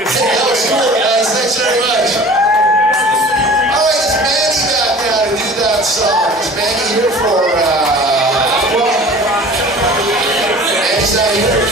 That was cool, guys. Thanks very much. All right, is Manny back now to do that song? Is Manny here for, Manny's not here.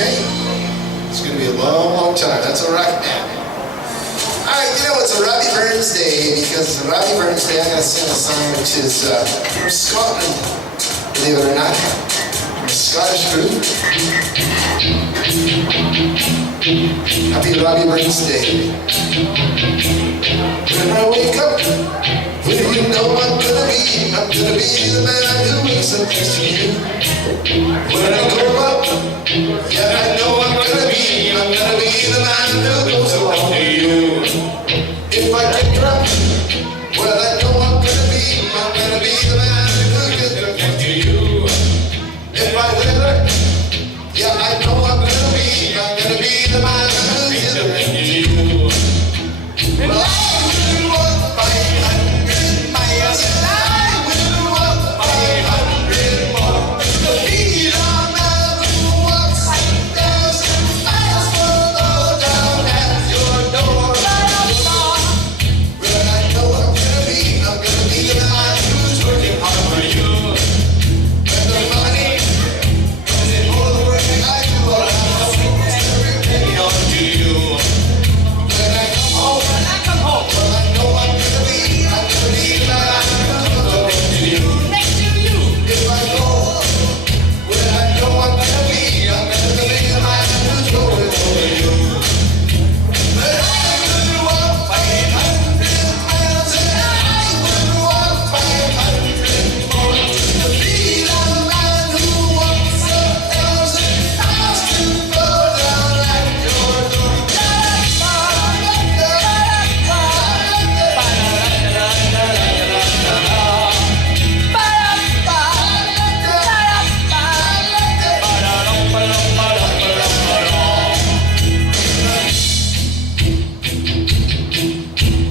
say? It's gonna be a long, long time. That's all right, man. All right, you know it's a Robbie Burns Day. Because it's a Robbie Burns Day, I'm gonna sing a song which is from Scotland, believe it or not. From a Scottish group. Happy Robbie Burns Day. When I wake up, when you know I'm gonna be the man who wakes up next to you. When I grow up, yeah, I know I'm gonna be the man who goes along with you. If I get drunk, well, I know I'm gonna be the man who gets drunk next to you. If I wither, yeah, I know I'm gonna be the man who gets drunk next to you. Well, I will walk 500 miles and I will walk 500 more to be the man who walks 1,000 miles will go down at your door. Well, I know I'm gonna be the man who's working hard for you. When the money comes in all the work I do, all I know is every penny on to you. When I come home, well, I know I'm gonna be the man who's working to you. Next to you. If I go, well, I know I'm gonna be the man who's going over you. But I will walk 500 miles and I will walk 500 more to be the man who walks 1,000 miles to go down at your door.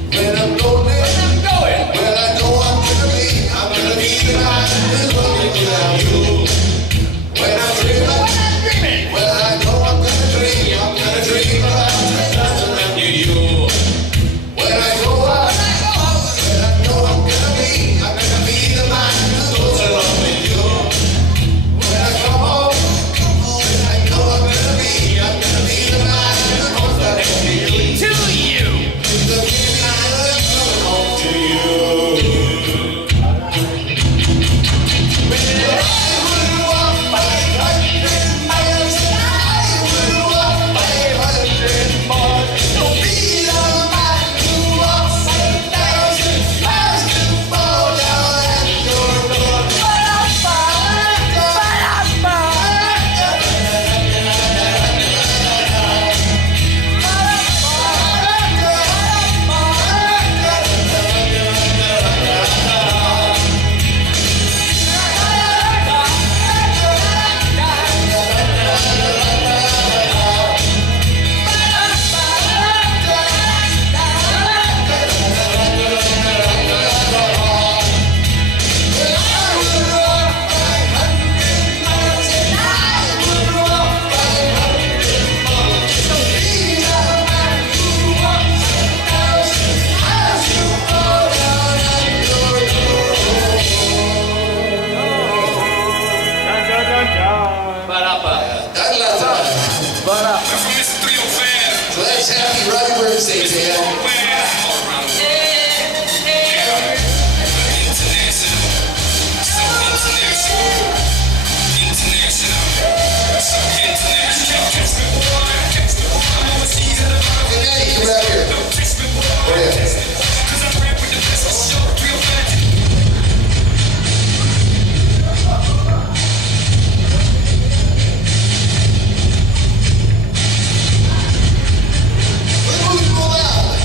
When I'm lonely, well, I know I'm gonna be the man who's looking without you. When I'm dreaming, well, I know I'm gonna dream about you. When I grow up, well, I know I'm gonna be the man who goes along with you. When I come home, well, I know I'm gonna be the man who goes back to you. To you. The man who's coming home to you. I will walk 500 miles and I will walk 500 more to be the man who walks 1,000 miles to fall down at your door. So that's happy Robbie Burns Day, man. Hey, Maddie, come back here. Where are you? Let's move people out.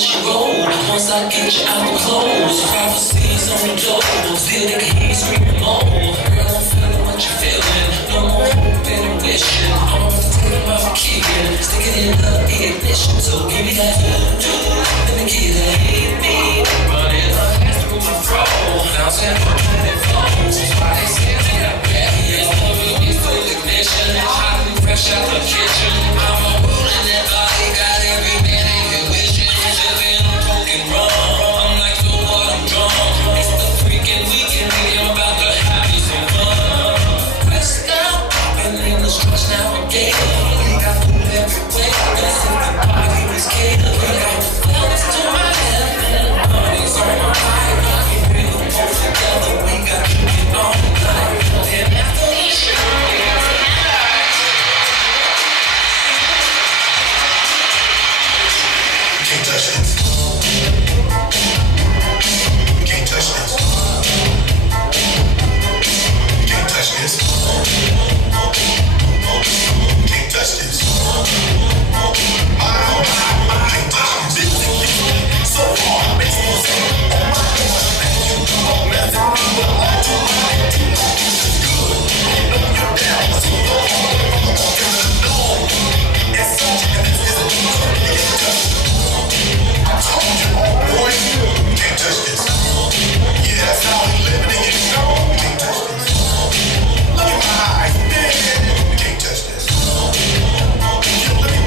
what you roll. Once I get you out the clothes, prophecies on the door. Feel the heat screaming more. Girl, I'm feeling what you're feeling. No more hoping and wishing. I'm off to take my kid. Stick it in the ignition. So give me that. Let me get that. Hit me. Running fast through my throat. Bouncing and it flows. Why they say that I'm bad? It's always full ignition. Hot and fresh out the kitchen. I'm a rolling that body. Got every man in here wishing. Sipping on coke and rum. I'm like, so what? I'm drunk. It's the freaking weekend. Baby, I'm about to have you some fun. Pressed out, popping in the stretch now again. We got food everywhere. As if the party was catered. We got the flowers to my left and the money's on my right. I can bring them both together. We got to get on tonight. Then after the show, can't touch this. Can't touch this. Can't touch this. Can't touch this. Can't touch this. So far, makes no sense. Oh my God, method. All too high. Good. You know you're down. So no. It's such and this is a good. You can't touch it. I told you, boy, you can't touch this. Yeah, that's how we living in it. You can't touch this. Look at my eyes, man. You can't touch this. You look at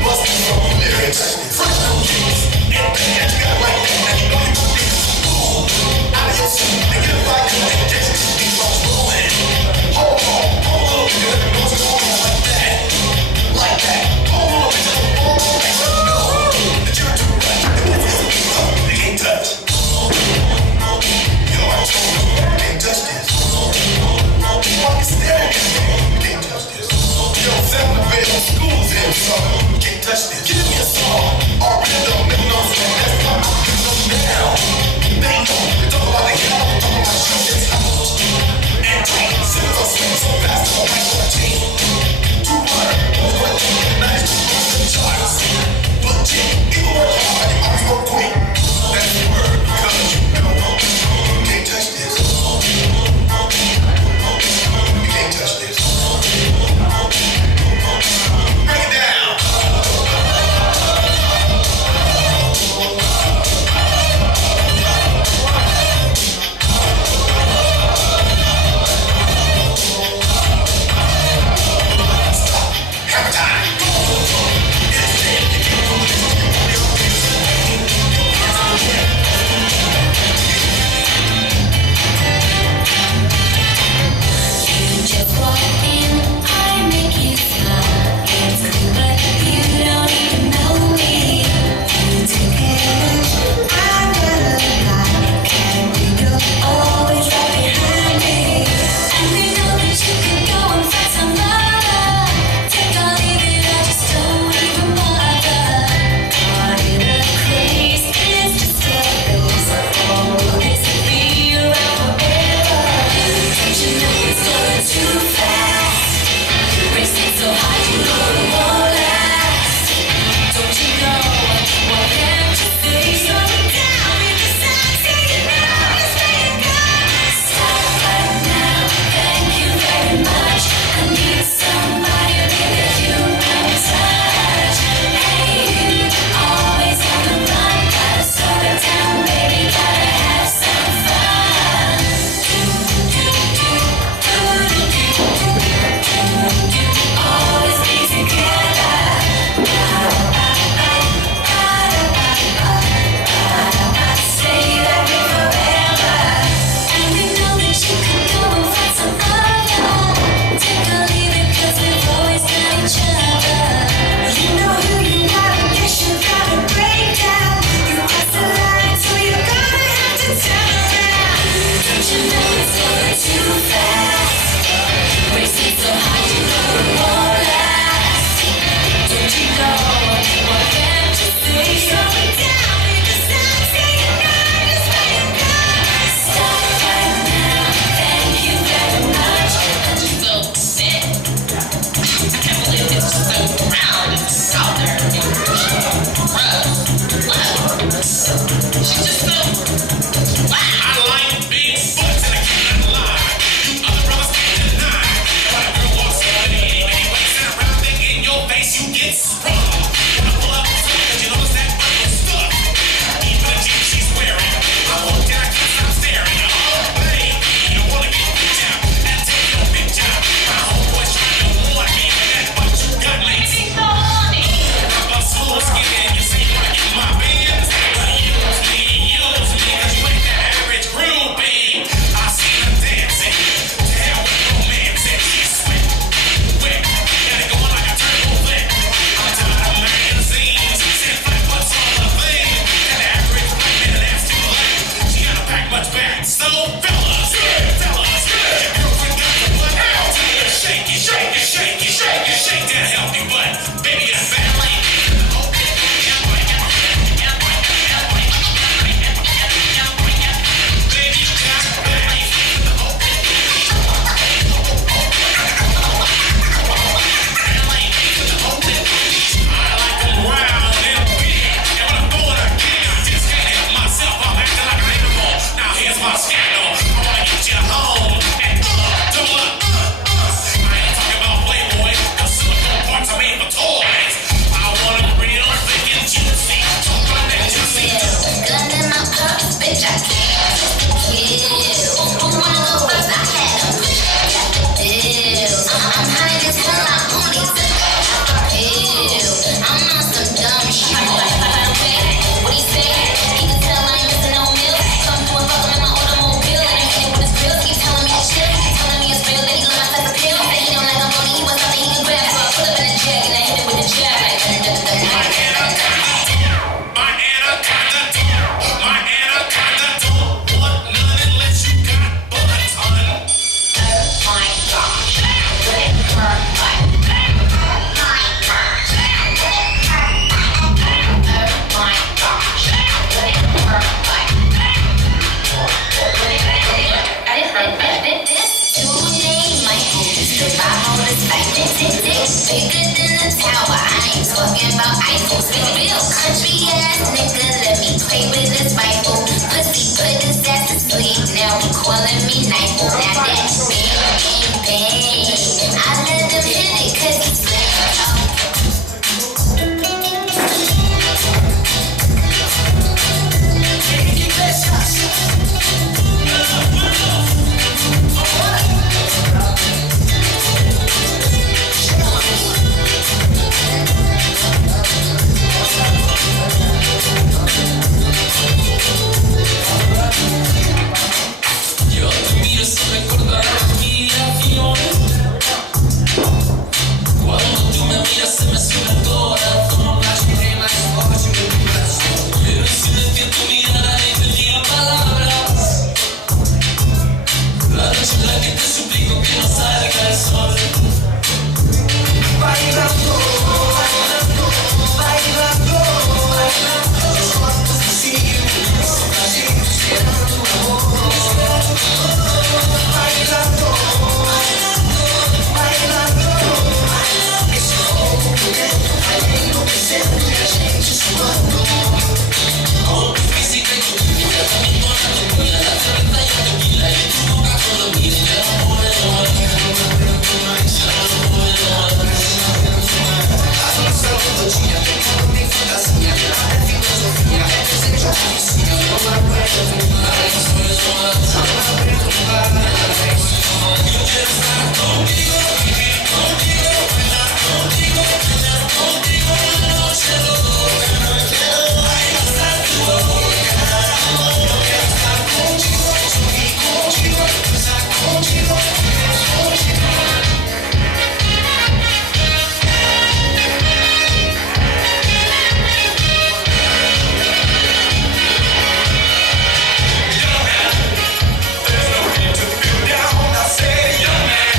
She just I like big butts and I cannot lie. You other brothers can't deny. When a girl walks in with an itty bitty waist and a round thing in your face, you get sprung. When I pull up, cause you notice that butt is stuck. Even the jeans she's wearing, I walk down, I can't stop staring. Oh, baby, you wanna get picked out and take your picture. My homeboy's trying to warn me with that butt you got, lady. I'm a smooth skin, you say you wanna get my bands. Well, use me, cause you ain't that average groupie. I see her dancing, to hell with romance, and she's sweat, wet, got it going like a turbo flip. I'm tired of magazines, saying flat butts all the thing. And the average black man, that's too late. She gotta pack much back, so fellas, your girlfriend got the butt out. Tell her shake it, shake it, shake it, shake it, shake that healthy butt. Baby, got fat lady. Bigger than a tower, I ain't talking about Eiffel. Real country ass nigga, let me play with his rifle. Pussy put his ass to sleep, now he calling me Nigel. Now that bang, bang, I let him hit it cause he's slim. Yo te miro sin recordar mi acción. Cuando tú me miras se me sube el corazón. Pero sin decir tu mirada ni pedir palabras. La noche en la que te suplico que no salga el sol. Bailando, bailando, bailando, bailando. Sí, esperando tu amor. Bailando, bailando, bailando. Esse movimento vai enlouquecendo e a gente suando. Como física y tu química también con la locura. La cerveza y el tequila y tu boca con lo mira. Ya no puedo más, ya no puedo más. Un saludo dia, pegando minha fantasia. É filosofia, é desejo de vicia. Não aguento mais, não aguento mais. Eu quero estar contigo, vivir contigo, bailar contigo, bailar contigo una noche loca. Quiero bailar tu boca. Eu quero estar contigo, sorrir contigo, besar contigo, viver contigo. Young man, there's no need to feel down. I say, young man.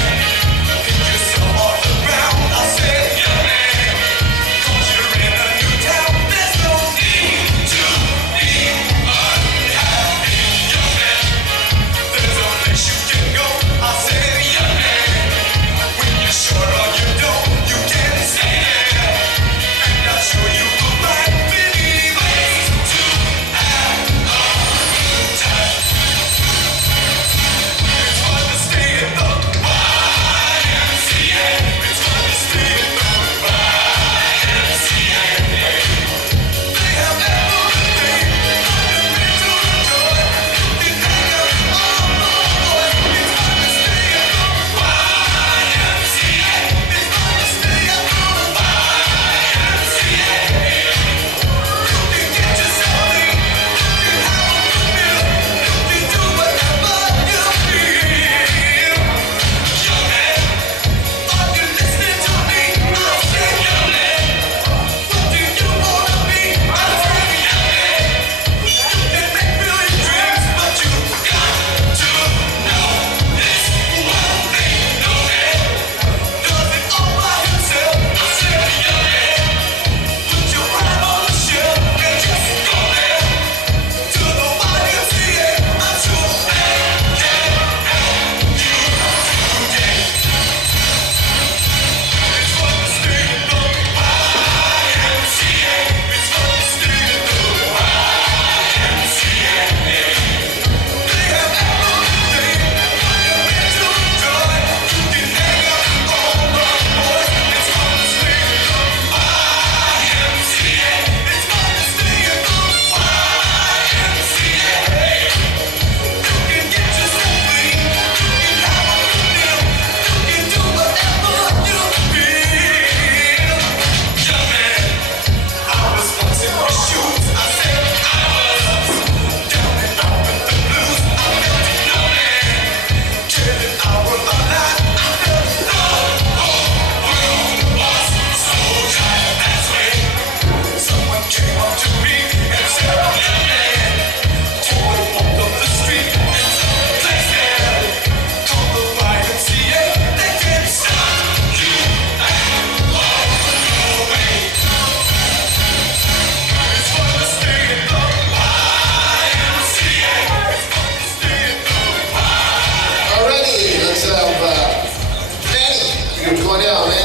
Manny. You're going out, man.